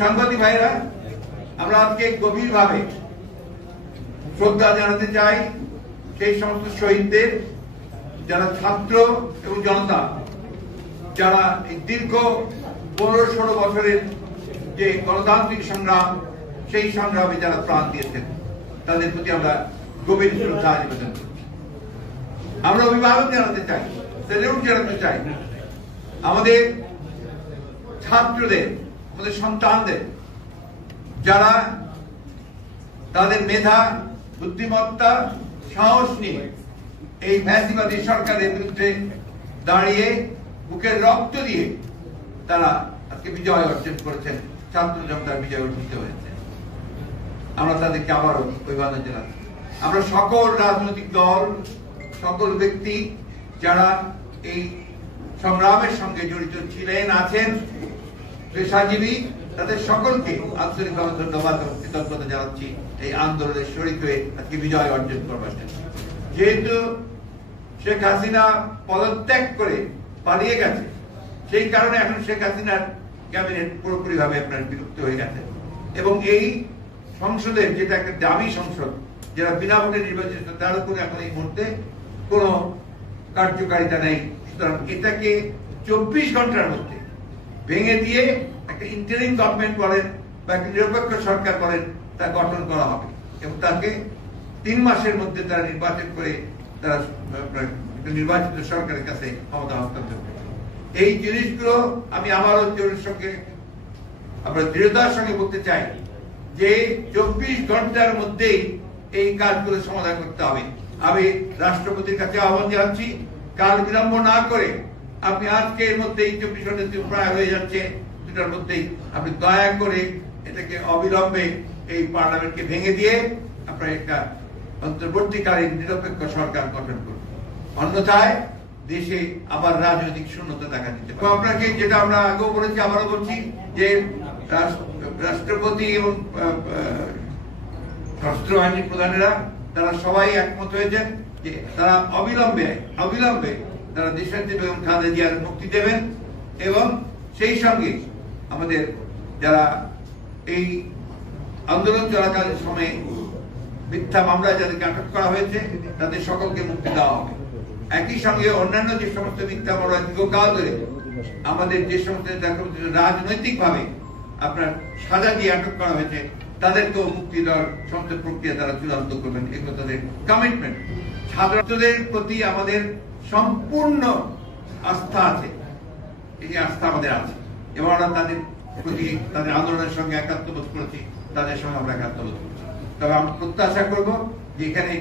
সাংবাদিক ভাইরা, আমরা আজকে গভীরভাবে শ্রদ্ধা জানাতে চাই সেই সমস্ত শহীদদের, যারা ছাত্র এবং জনতা, যারা এই দীর্ঘ 15-16 বছরের যে গণতান্ত্রিক সংগ্রাম, সেই সংগ্রামে যারা প্রাণ দিয়েছেন, তাদের প্রতি আমরা গভীর শ্রদ্ধা নিবেদন করছি। আমরা অভিবাদন জানাতে চাই, স্যালুট জানাতে চাই আমাদের ছাত্রদের, আমাদের সন্তানদের, যারা তাদের মেধা, বুদ্ধিমত্তা, সাহস নিয়ে এই ফ্যাসিবাদী সরকারের বিরুদ্ধে দাঁড়িয়ে বুকের রক্ত দিয়ে তারা আজকে বিজয় অর্জন করেছেন, ছাত্র জনতার বিজয় অর্জিত হয়েছে। আমরা তাদেরকে আবারও অভিবাদন জানাচ্ছি। আমরা সকল রাজনৈতিক দল, সকল ব্যক্তি যারা এই সংগ্রামের সঙ্গে জড়িত ছিলেন, আছেন, পেশাজীবী, তাদের সকলকে আন্তরিকভাবে ধন্যবাদ এবং কৃতজ্ঞতা জানাচ্ছি এই আন্দোলনের শরীক হয়ে আজকে বিজয় অর্জন করবার জন্য। যেহেতু শেখ হাসিনা পদত্যাগ করে পালিয়ে গেছে, সেই কারণে এখন শেখ হাসিনার ক্যাবিনেট পুরোপুরি ভাবে আপনার বিলুপ্ত হয়ে গেছে এবং এই সংসদের, যেটা একটা দামি সংসদ, যারা বিনা ভোটে নির্বাচিত, তার উপরে এখন এই মুহূর্তে কোন কার্যকারিতা নেই। সুতরাং এটাকে 24 ঘন্টার মধ্যে ভেঙে দিয়ে একটা ইন্টারিম গভর্নমেন্ট বলেন বা একটা নিরপেক্ষ সরকার বলেন, তা গঠন করা হবে এবং তাকে 3 মাসের মধ্যে তারা নির্বাচন করে তারা নির্বাচিত সরকারের কাছে ক্ষমতা হস্তান্তর করবে। এই জিনিসগুলো আমি আবারও জোরের সঙ্গে, আমরা দৃঢ়তার সঙ্গে বলতে চাই যে 24 ঘন্টার মধ্যেই এই কাজগুলো সমাধান করতে হবে। আমি রাষ্ট্রপতির কাছে আহ্বান জানাচ্ছি, কাল বিলম্ব না করে আপনি আজকে এর মধ্যেই 24 ঘন্টা প্রায় হয়ে যাচ্ছে, দুটার মধ্যেই আপনি দয়া করে এটাকে অবিলম্বে এই পার্লামেন্টকে ভেঙে দিয়ে আপনার একটা অন্তর্বর্তীকালীন নিরপেক্ষ সরকার গঠন করুন। অন্যথায় দেশে আবার রাজনৈতিক শূন্যতা দেখা দিতে পারে। আপনাকে যেটা আমরা আগেও বলেছি, আবারও বলছি যে রাষ্ট্রপতি এবং স্বরাষ্ট্র আইন প্রধানেরা তারা সবাই একমত হয়েছেন যে তারা অবিলম্বে তারা দেশনেত্রী বেগম খালেদা জিয়ার মুক্তি দেবেন এবং সেই সঙ্গে আমাদের যারা এই আন্দোলন চলাকালীন সময়ে মিথ্যা মামলায় যাদেরকে আটক করা হয়েছে, তাদের সকলকে মুক্তি দেওয়া হবে। একই সঙ্গে অন্যান্য যে সমস্ত মিথ্যা মামলা দীর্ঘকাল ধরে আমাদের যে সমস্ত রাজনৈতিক ভাবে আপনার সাজা দিয়ে আটক করা হয়েছে, তাদেরকেও মুক্তি দেওয়ার সমস্ত প্রক্রিয়া তারা চূড়ান্ত করবেন, এগুলো তাদের কমিটমেন্ট। ছাত্রদের প্রতি আমাদের সম্পূর্ণ আস্থা আছে, এই আস্থা আমাদের আছে এবং আমরা তাদের প্রতি, তাদের আন্দোলনের সঙ্গে একাত্মবোধ করেছি, তাদের সঙ্গে আমরা একাত্মবোধ করছি। তবে আমরা প্রত্যাশা করব যে এখানে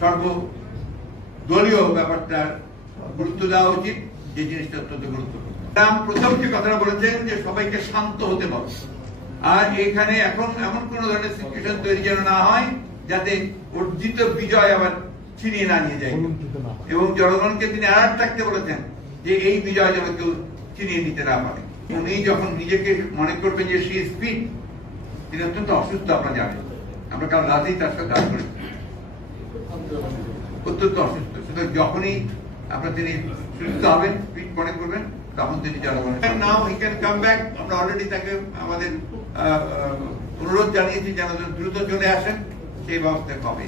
সর্বদলীয় ব্যাপারটা গুরুত্ব দেওয়া উচিত, যে জিনিসটা অত্যন্ত গুরুত্বপূর্ণ। প্রথম যে কথাটা বলেছেন যে সবাইকে শান্ত হতে হবে, আর এখানে এখন এমন কোন ধরনের সিচুয়েশন তৈরি যেন না হয় যাতে অর্জিত বিজয় আবার ছিনিয়ে না নিয়ে যায়। এবং জনগণকে তিনি আর থাকতে বলেছেন যে এই বিজয় যেন কেউ ছিনিয়ে নিতে না পারে। উনি যখন নিজেকে মনে করবেন যে সে স্পিড, তিনি অত্যন্ত অসুস্থ, আপনারা জানেন, আমরা কাল রাতেই তার সাথে দেখা করেছি, অত্যন্ত অসুস্থ। সুতরাং যখনই আপনার তিনি সুস্থ হবেন, স্পিড মনে করবেন, তখন তিনি জনগণের নাও হি ক্যান কাম ব্যাক। আমরা অলরেডি তাকে আমাদের অনুরোধ জানিয়েছি যেন দ্রুত চলে আসেন, সেই ব্যবস্থা হবে।